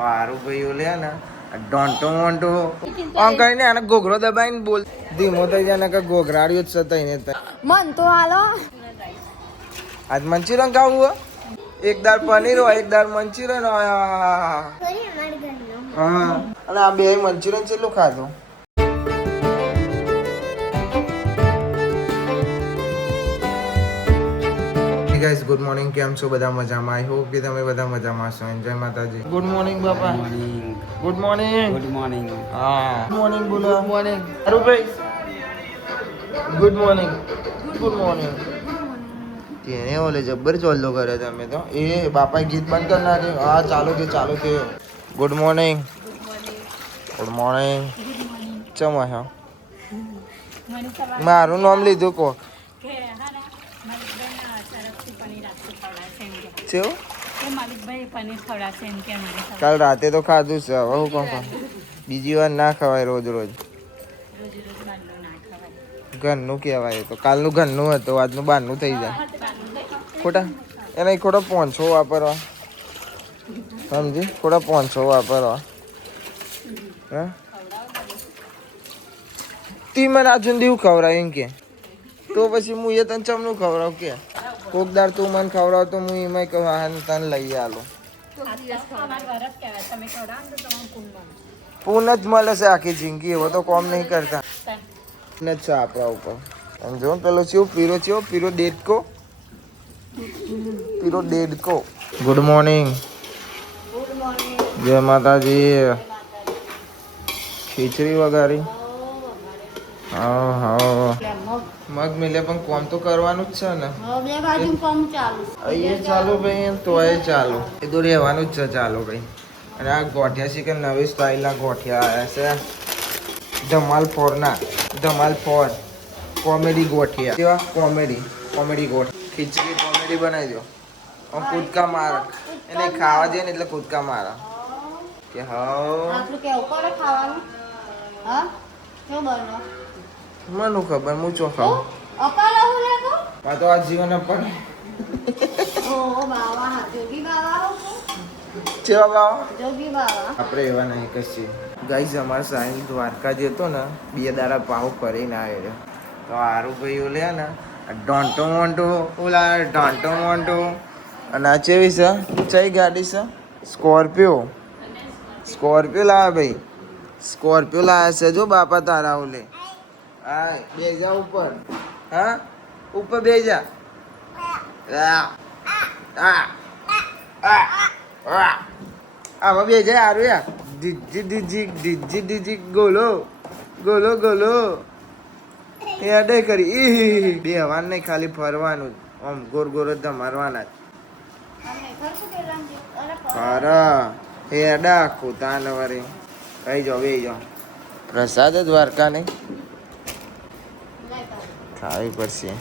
સારું ભાઈ ઓલે ને ડોન્ટો મોન્ટો આમ કરીને આને ઘોઘરો દબાઈને બોલ ધીમો થઈ જાય ને કે ઘોઘરાડ્યો જ છે તઈને મન તો હાલો આજ મંચુરિયન ખાવું એક દાળ પનીર હોય એક દાળ મંચુરિયન હોય હા અને આ બે મંચુરિયન કેટલું ખાધું ગાઈસ ગુડ મોર્નિંગ કેમ છો બધા મજામાં આઈ હોપ કે તમે બધા મજામાં છો જય માતાજી ગુડ મોર્નિંગ બાપા ગુડ મોર્નિંગ હા ગુડ મોર્નિંગ બોલો good morning Arubhai good morning તેને ઓલે જબ્બર ચોલ્લો કરે તમે તો એ બાપા ગીત બંધ કર નાખે હા ચાલુ કે ગુડ મોર્નિંગ ચમા હા મારું નામ લીધું કો કાલ રાતે તો ખાધું છે હવે હું કહું બીજી વાર ના ખવાય રોજ ઘરનું કહેવાય તો કાલનું ઘરનું હતું આજનું બહારનું થઈ જાય ખોટા એને ખોટા પોંછો વાપરવા સમજી ખોટા પોંછો વાપરવા હા તી મને આ સુધી હું ખવડાવ એમ કે તો પછી હું એ તને ચમનું ખવડાવ કે કોકદાર તું મને ખવડાવ તો હું એમાં કહું હા તને લઈ આલો પૂન જ મળે છે આખી જિંદગી એવો તો કોમ નહીં કરતા જ છે આપણા ઉપર સમજો પેલો પીરો ડેડકો ગુડ મોર્નિંગ જય માતાજી ખીચડી વગાડી હા મગ મિલે પણ કોમ તો કરવાનું જ છે ને અહીંયા ચાલુ ભાઈ તો એ ચાલુ એ તો રહેવાનું જ છે ચાલુ ભાઈ અને આ ગોઠિયા છે કે નવી સ્ટાઇલના ગોઠિયા આવ્યા છે ધમાલ ફોર કોમેડી ગોઠિયા કેવા કોમેડી ગોઠિયા ખીચડી કોમેડી બનાવી દો આમ કૂદકા મારા એને ખાવા દે ને એટલે કૂદકા મારા કે મને ખબર હું ચો ખાઉં તો આ જીવન પણ આપણે એવા નહીં કશી ગાઈઝ અમારા સાઈન દ્વારકા જે હતો ને 2 દાડા પાવ ફરીને આવ્યો તો હારું ભાઈ ઓલે ને ડોન્ટો મોન્ટો અને આ ચેવી છે ચઈ ગાડી છે સ્કોર્પિયો લાવ્યા ભાઈ સ્કોર્પિયો લાવ્યા છે જો બાપા તારા ઓલે હા બેજા ઉપર હા ઉપર બેજા આમાં બેજા હારું યાર ડીજી ગોલો યાદ કરી બે હવાનું નહીં ખાલી ફરવાનું આમ ગોર જ ધમારવાના ખરા હેડા ખોતા નવારે કઈ જાઓ બે જાઓ પ્રસાદ જ દ્વારકા નહીં ખાવી પડશે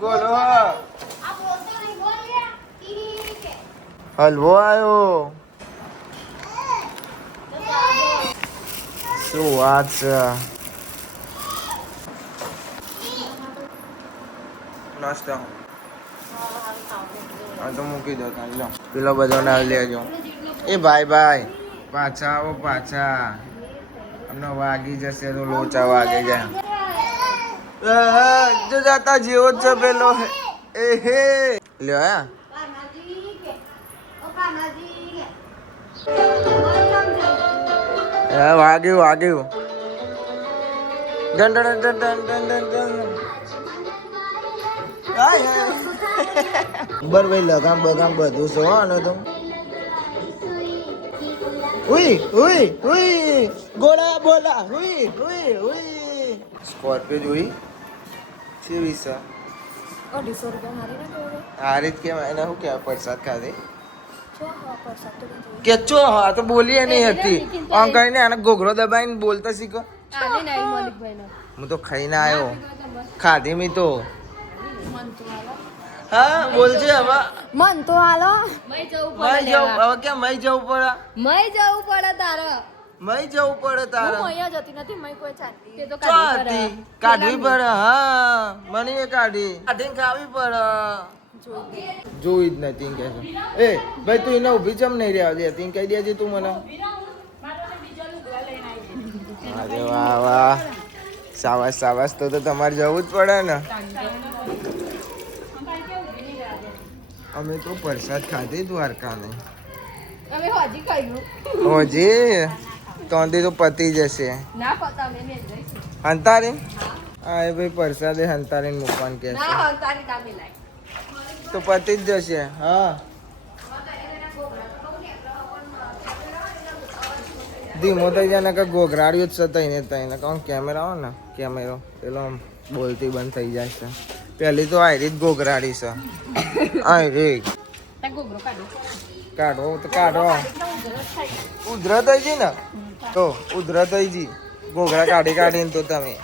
ગોલો હલવો આવ્યો શું વાત છે નાસ્તો હા તો મૂકી દો તારી લો પેલો બધો ના લેજો એ ભાઈ પાછા આવો અમને વાગી જશે તો લોચા વાગી જાય જો જાતા જેવો જ છે પેલો એ હે લ્યો હે વાગ્યું ભાઈ લગામ બગામ બધું છે હો ને તો ઉઈ ગોળા બોલા ઉઈ સ્કોર્પિયો જોઈ કેવી છે 250 રૂપિયા હારી જ કેવાય એને શું કહેવાય પ્રસાદ ખાધે કે ચો હા તો બોલીએ નહીં હતી આમ કરીને આને ઘોઘરો દબાઈને બોલતા શીખો હું તો ખાઈને આવ્યો ખાધી મી તો હા બોલજે હવે મન તો હાલો મય જવું હવે કેમ મય જવું પડે તારે મય જવું પડે તારે હું અહીંયા જતી નથી મય કોઈ ચાલતી તે તો કાઢવી પડે હા મને કાઢીને ખાવી પડે જોઈ જ નથી કે એ ભાઈ તું એને ઊભી ચમ નહીં રહેવા દેતી કહી દેજે તું મને. અરે વાહ વાહ, સાવાસ સાવાસ, તો તમારે જવું જ પડે ને. અમે તો પ્રસાદ ખાધી દ્વારકાને. અમે હજી ખાઈ હોજી તોંધી તો પતી જશે. ના પતા મેં જઈશું હંતારી હા એ ભાઈ પ્રસાદે હંતારીને મૂકવાનું કે છે ના હંતારી કામે લાય તો પતી જ જશે. હા ધીમો થઈ જાય ને કે ઘોઘરાડ્યું જ છે તઈને તઈને કોણ કેમેરા હોય ને કેમેરો પેલો આમ બોલતી બંધ થઈ જાય છે. પહેલી તો આયરી જ ઘોઘરાડી છે. આયરી કાઢો તો કાઢો. ઉધરા થઈ ગઈ ને તો ઉધરા થઈ ગઈ ઘોઘરા કાઢી કાઢીને તો તમે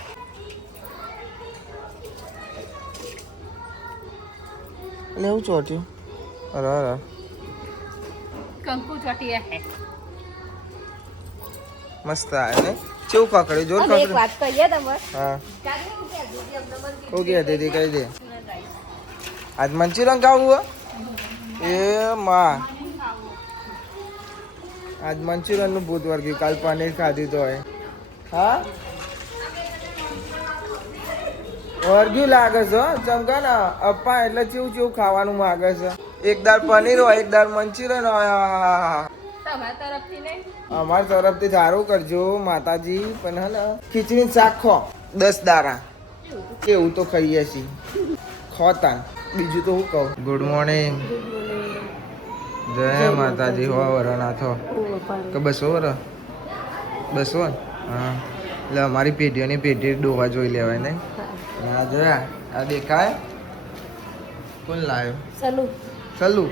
લેવું ચોટ્યું. અરે અરે કંકુ ચોટી હે મસ્ત આવે ને કેવું કાકડી જોર એક કાકડી. વાત કહીએ તમને હા ચાલી હું કે દીદી અમને મન ઓકે દીદી કહી દે આજ મંચુરિયન ખાવું હે એ માં આજ મંચુરિયન નું ભૂત વર્ગ્યું કાલ પનીર ખાધી તો હોય. હા વર્ગ્યું લાગે છે ચમકા ને અપ્પા એટલે ચેવું ચેવું ખાવાનું માગે છે. એક દાળ પનીર હોય એક દાળ મંચુરિયન હોય. તમારા તરફથી નહીં અમારા તરફથી સારું કરજો માતાજી. પણ હે ને ખીચડી શાક ખો 10 દારા એવું તો ખાઈએ છીએ ખોતા. બીજું તો હું કહું. ગુડ મોર્નિંગ જય માતાજી. હો વરનાથો કે 200 વર 200 હા એટલે અમારી પેઢીઓની પેઢી ડોવા જોઈ લેવાય ને. આ જોયા આ દેખાય કોણ લાવ્યો ચલો ચલું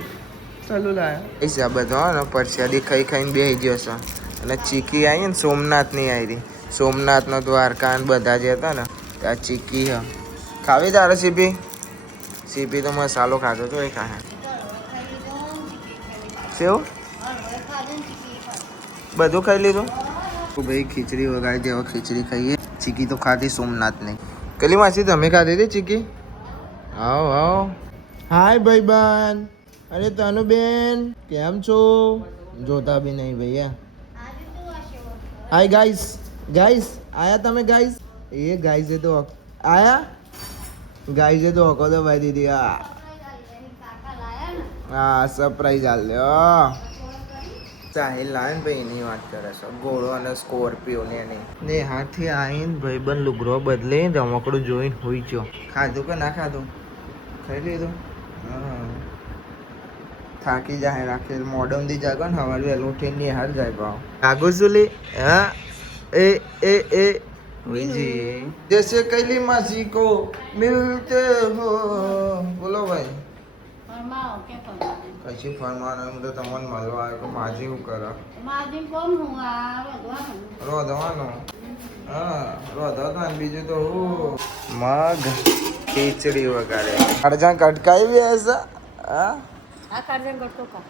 ચલું લાવ્યો. એ છે બધો ને પરસાદી ખાઈ ખાઈને બેસી ગયો છે. અને ચીકી આવી ને સોમનાથની આવી સોમનાથનો દ્વારકા ને બધા જે હતા ને ત્યાં ચીકી હ ખાવી તારે સીપી. સીપી તો મસાલો ખાધો તો એ ખાય સેવ બધું ખાઈ લીધું. ભાઈ ખીચડી વગાડી દેવા ખીચડી ખાઈએ. ચીકી તો ખાધી સોમનાથની. કલી માસી તમે ખાધી હતી ચીકી. આવો આવો. હાય ભાઈબંધ. અરે તનુ બેન કેમ છો. જોતા બી નહીં ભૈયા. હાય ગાઈસ ગાઈસ આયા તમે ગાઈસ. એ ગાઈસ એ તો આયા ગાઈસ એ તો હકો તો ભાઈ દીદી. હા સરપ્રાઈઝ આલ લ્યો. સાહિલ લાવે ને ભાઈ એની વાત કરે છે ઘોડો અને સ્કોર્પિયો ને એની ને હાથથી આવીને ભાઈબંધ લુગરો બદલે રમકડું જોઈને હોઈ ગયો. ખાધું કે ના ખાધું ખાઈ લીધું. હા થાકી જાય રાખે મોડમ દી જાગો ને હવારે વહેલું ઉઠીને નિહાર જાય ભાવ આગુ સુલી. હા એ વીજી જૈસે કૈલી માસી કો મિલતે હો. બોલો ભાઈ કશી ફરવાનું એમ તો તમને મળવા આવ્યો કે માજી શું કરે રોધવાનું. હા રોધવાનું બીજું તો હું મગ ખીચડી વગાડે અડજા કટકાઈ બી હશે. હા આ કારજન કરતો કા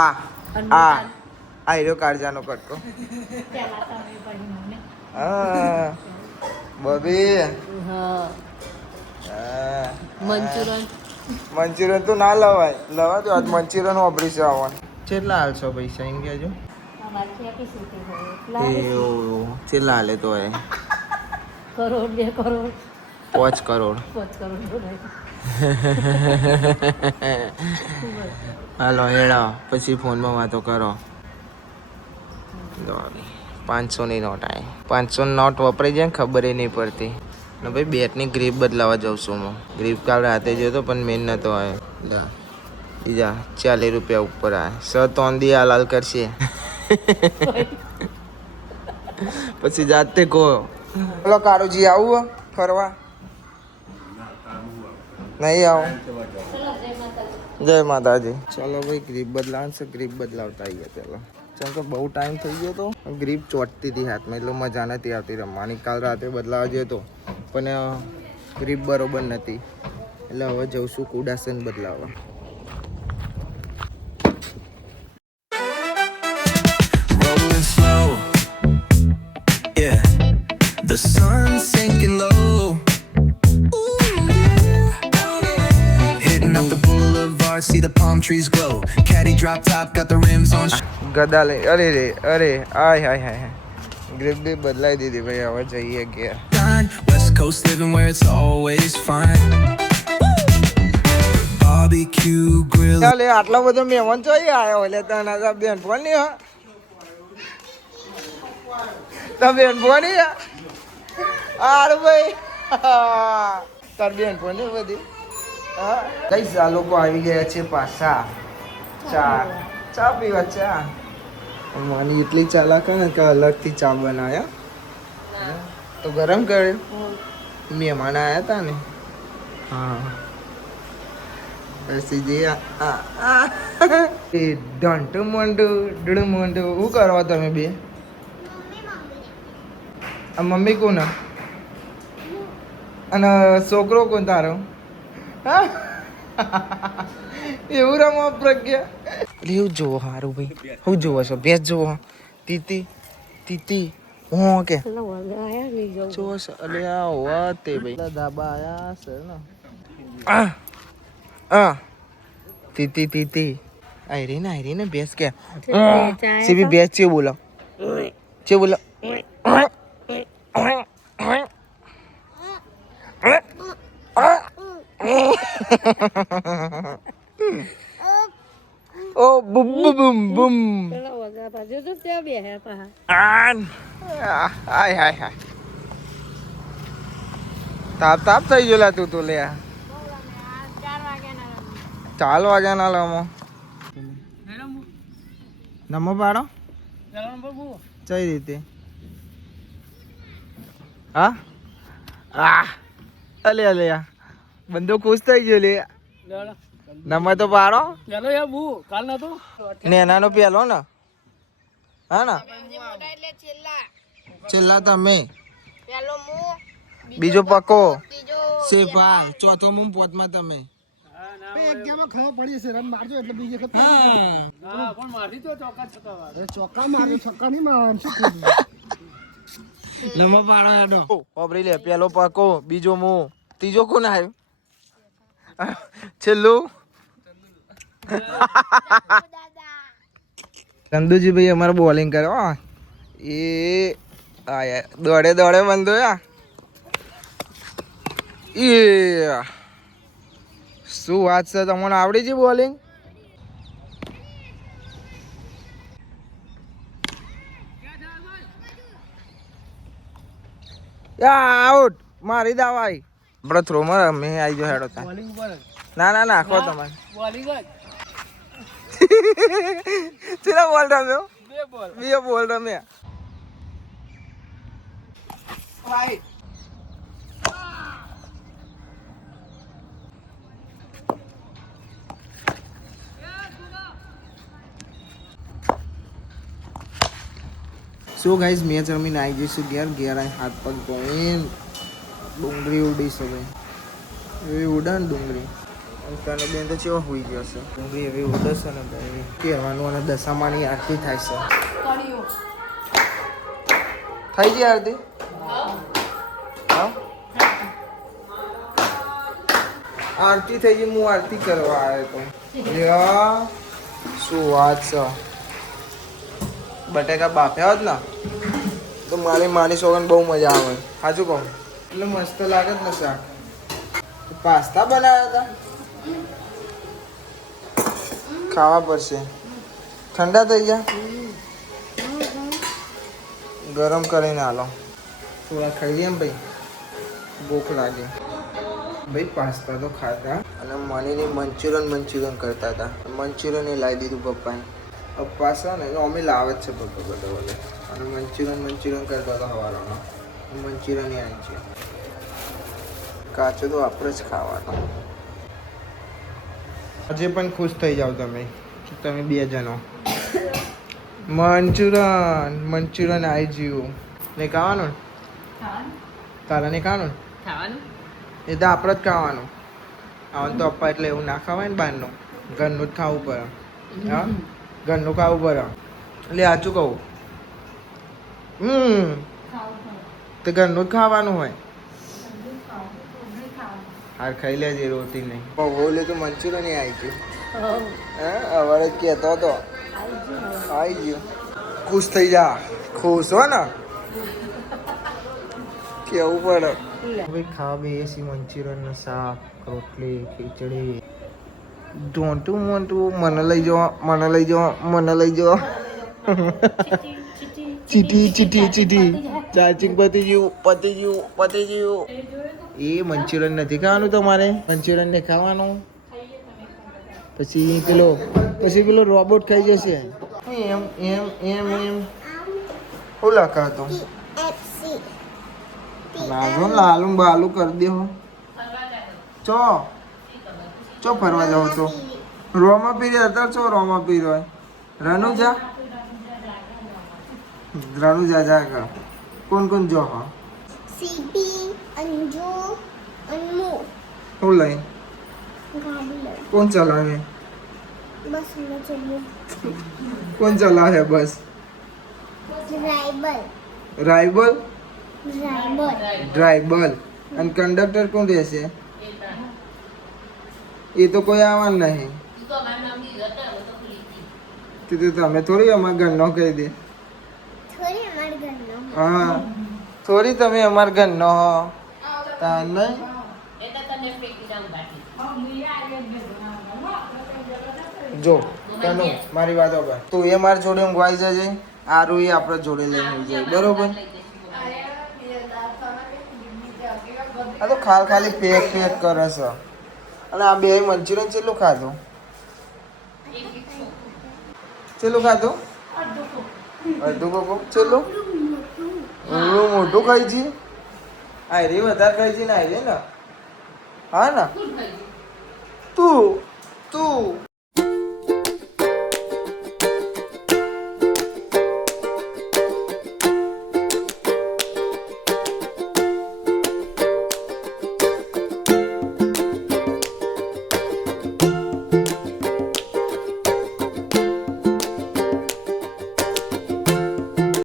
આ આ આયરો કાળજાનો કટકો. હા બબી હા મંચુરિયન તો ના લવાય લવા તો આજ મંચુરિયન વાપરી છે આવવાનું. કેટલા હાલશો પૈસા એમ કહેજો. એવું કેટલા હાલે તો એ કરોડ 2 કરોડ 5 કરોડ હાલો હેડા પછી ફોનમાં વાતો કરો. 500ની નોટ આવી 500 નોટ વપરાઈ જાય ને ખબર નહીં પડતી. ને ભાઈ બેટની ગ્રીપ બદલાવા જાઉં છું હું. ગ્રીપ કાલ રાતે જોયો પણ મેન નતો આવ્યો. બીજા 40 રૂપિયા ઉપર આવે સ તોંદી હાલ કરશે. પછી જાતે કહો બોલો કારુજી આવું ફરવા નહીં આવો. જય માતાજી. ચાલો ભાઈ ગ્રીપ બદલાવશે ગ્રીપ બદલાવતા આવીએ ચાલો. ચાલ કે બહુ ટાઈમ થઈ ગયો તો ગ્રીપ ચોટતી હતી હાથમાં એટલે મજા નથી આવતી રમવાની. કાલ રાતે બદલાવા જયો તો પણ ગ્રીપ બરોબર નથી એટલે હવે જઉં છું Kudasan બદલાવવા. The sun's sinking low. Hitting up the boulevard. trees glow. Caddy drop top, got the rims on. ગદા લઈ અરે રે અરે આય હાય હાય ગ્રીપ બી બદલાઈ દીધી ભાઈ હવે જઈએ ગયા Shine. West Coast living where it's always fine. Barbecue grill. ચાલે આટલો બધો મહેમાન જોઈ આવ્યો એટલે તને બેન ફોન નહીં હા તો બેન ફોન નહીં આર ભાઈ તાર બેન ફોન નહીં બધી હા કઈ આ લોકો આવી ગયા છે પાછા ચા પીવા ચા માની એટલી ચાલાક ને કે અલગથી ચા બનાવ્યા તો ગરમ કર્યો મહેમાન આવ્યા હતા ને હા પછી જે ડંટુ મોંડું ડુડું મોંડું શું કરવા તમે બે આ મમ્મી કોણ અને છોકરો કોણ તારો હા એવું રમો પ્રજ્ઞા એવું જોવો સારું ભાઈ હું જોવો છો ભેંસ જોવો તીતી હું કે જોવો છો અલે આ વાત તે ભાઈ ધાબા આયા છે ને તીતી આયરી ને ભેંસ કે સીબી ભેંસ છે બોલો ઓ બુમ બુમ બુમ હાય તાપ થઈ ગયેલા તું તો લે 4 વાગ્યાના લમો નમો પાડો કઈ રીતે હા અલે બંદો ખુશ થઈ ગયો લે નમો તો પાડો નેનાનો પેલો ને હા ને છેલ્લા તમે બીજો પક્કો સેફા ચોથો મું પોતમાં તમે એક ગેમમાં ખાવા પડી છે રન મારજો એટલે બીજી વખત હા પણ મારી તો ચોકા છક્કા ચોકા મારે છક્કા નહીં મારવાનું શું ખોટું લંબો પાડો હેડો ઓબરી લે પેલો પક્કો બીજો મો ત્રીજો કોણ આવ્યો છેલ્લું ચંદુજી ભાઈ અમારે બોલિંગ કરે એ આયા દોડે બંધો યા એ શું વાત છે તમને આવડી છે બોલિંગ આઉટ મારી દાવાઈ આપણે થ્રોમાં મેં આવી ગયો હેડો ના નાખો તમારે ચેલા બોલ રમ્યો બે બોલ રમ્યા સો ગાઈઝ મેચ રમીને આવી જઈશું ઘેર આવી હાથ પગ ધોઈને ડુંગળી ઉડી છે ભાઈ એવી ઉડે ને ડુંગળી તને બેન તો ચેવો હોઈ ગયો છે ડુંગળી એવી ઉડે છે ને ભાઈ કહેવાનું અને દશામાની આરતી થાય છે થઈ ગઈ આરતી હા આરતી થઈ ગઈ હું આરતી કરવા આવ્યો તો શું વાત છે બટેકા બાફ્યા હોત ને તો મારી સોગન બહુ મજા આવે સાચું કહું એટલે મસ્ત લાગે જ ને શાક પાસ્તા બનાવ્યા હતા ખાવા પડશે ઠંડા થઈ ગયા ગરમ કરીને હાલો થોડા ખાઈ લઈએ ને ભાઈ ભૂખ લાગે ભાઈ પાસ્તા તો ખાતા અને મનીની મંચુરિયન કરતા હતા મંચુરિયન એ લાવી દીધું પપ્પાએ પપ્પા છે ને અમે લાવે જ છે પપ્પા બધે અને મંચુરિયન કરતા હતા હવારમાં મંચુરિયન આવી છે કાચો તો આપણે જ ખાવાનો આજે પણ ખુશ થઈ જાઓ તમે બે જણો મંચુરિયન આવી ગયું ને ખાવાનું તારા ને ખાવાનું એ તો આપણે જ ખાવાનું આવવાનું તો પપ્પા એટલે એવું ના ખાવાય ને બહારનું ઘરનું જ ખાવું પડે હા ઘરનું ખાવું પડે એટલે સાચું કહું તો ઘરનું જ ખાવાનું હોય હાર ખાઈ લેજે રોટી નહીં બોલે તો મંચુરિયન આવી ગયું હા અવારે કહેતો હતો આવી ગયો ખુશ થઈ જા ખુશ હો ને કેવું પડે ભાઈ ખાવા બેસી મંચુરિયન ને શાક રોટલી ખીચડી ઢોંટું મોટું મને લઈ જાઓ મને લઈ જાઓ મને લઈ જાઓ ચીટી ચીટી ચીટી ચાર્જિંગ પતી ગયું એ મંચુરિયન નથી ખાવાનું તમારે મંચુરિયન ને ખાવાનું પછી પેલો રોબોટ ખાઈ જશે એમ એમ એમ એમ શું લખાતો લાગો લાલું બાલું કરી દે હો ચો ફરવા જાવ તો રોમા પીરી હતા છો રોમા પીર હોય રનુજા જા કર કોણ જો હા સીપી અંજુ અનમુ હું લઈ ગાડી લઈ કોણ ચલાવે બસ મેં ચલ્યું કોણ ચલાવે બસ રાइबल ડ્રાઈવર અને કંડક્ટર કોણ રહેશે એ તો કોઈ આવવાનું નહીં તો તમે થોડી અમારા ઘરનો કહી દે થોડી અમાર ઘરનો હા થોડી તમે અમારા ઘરનો હો તા નહીં જો તનુ મારી વાત over તું એ મારી જોડે ઊંઘવાઈ જજે આરું એ આપણે જોડે લઈને ઊંઘી જાય બરોબર આ તો ખાલી પેક કરે છે અને આ બે મંચુરિયન કેટલું ખાધું અડધું કોકો ચેલું મોટું ખાઈ છે આયરી વધારે ખાઈ છે ને આયરી ને હા ને તું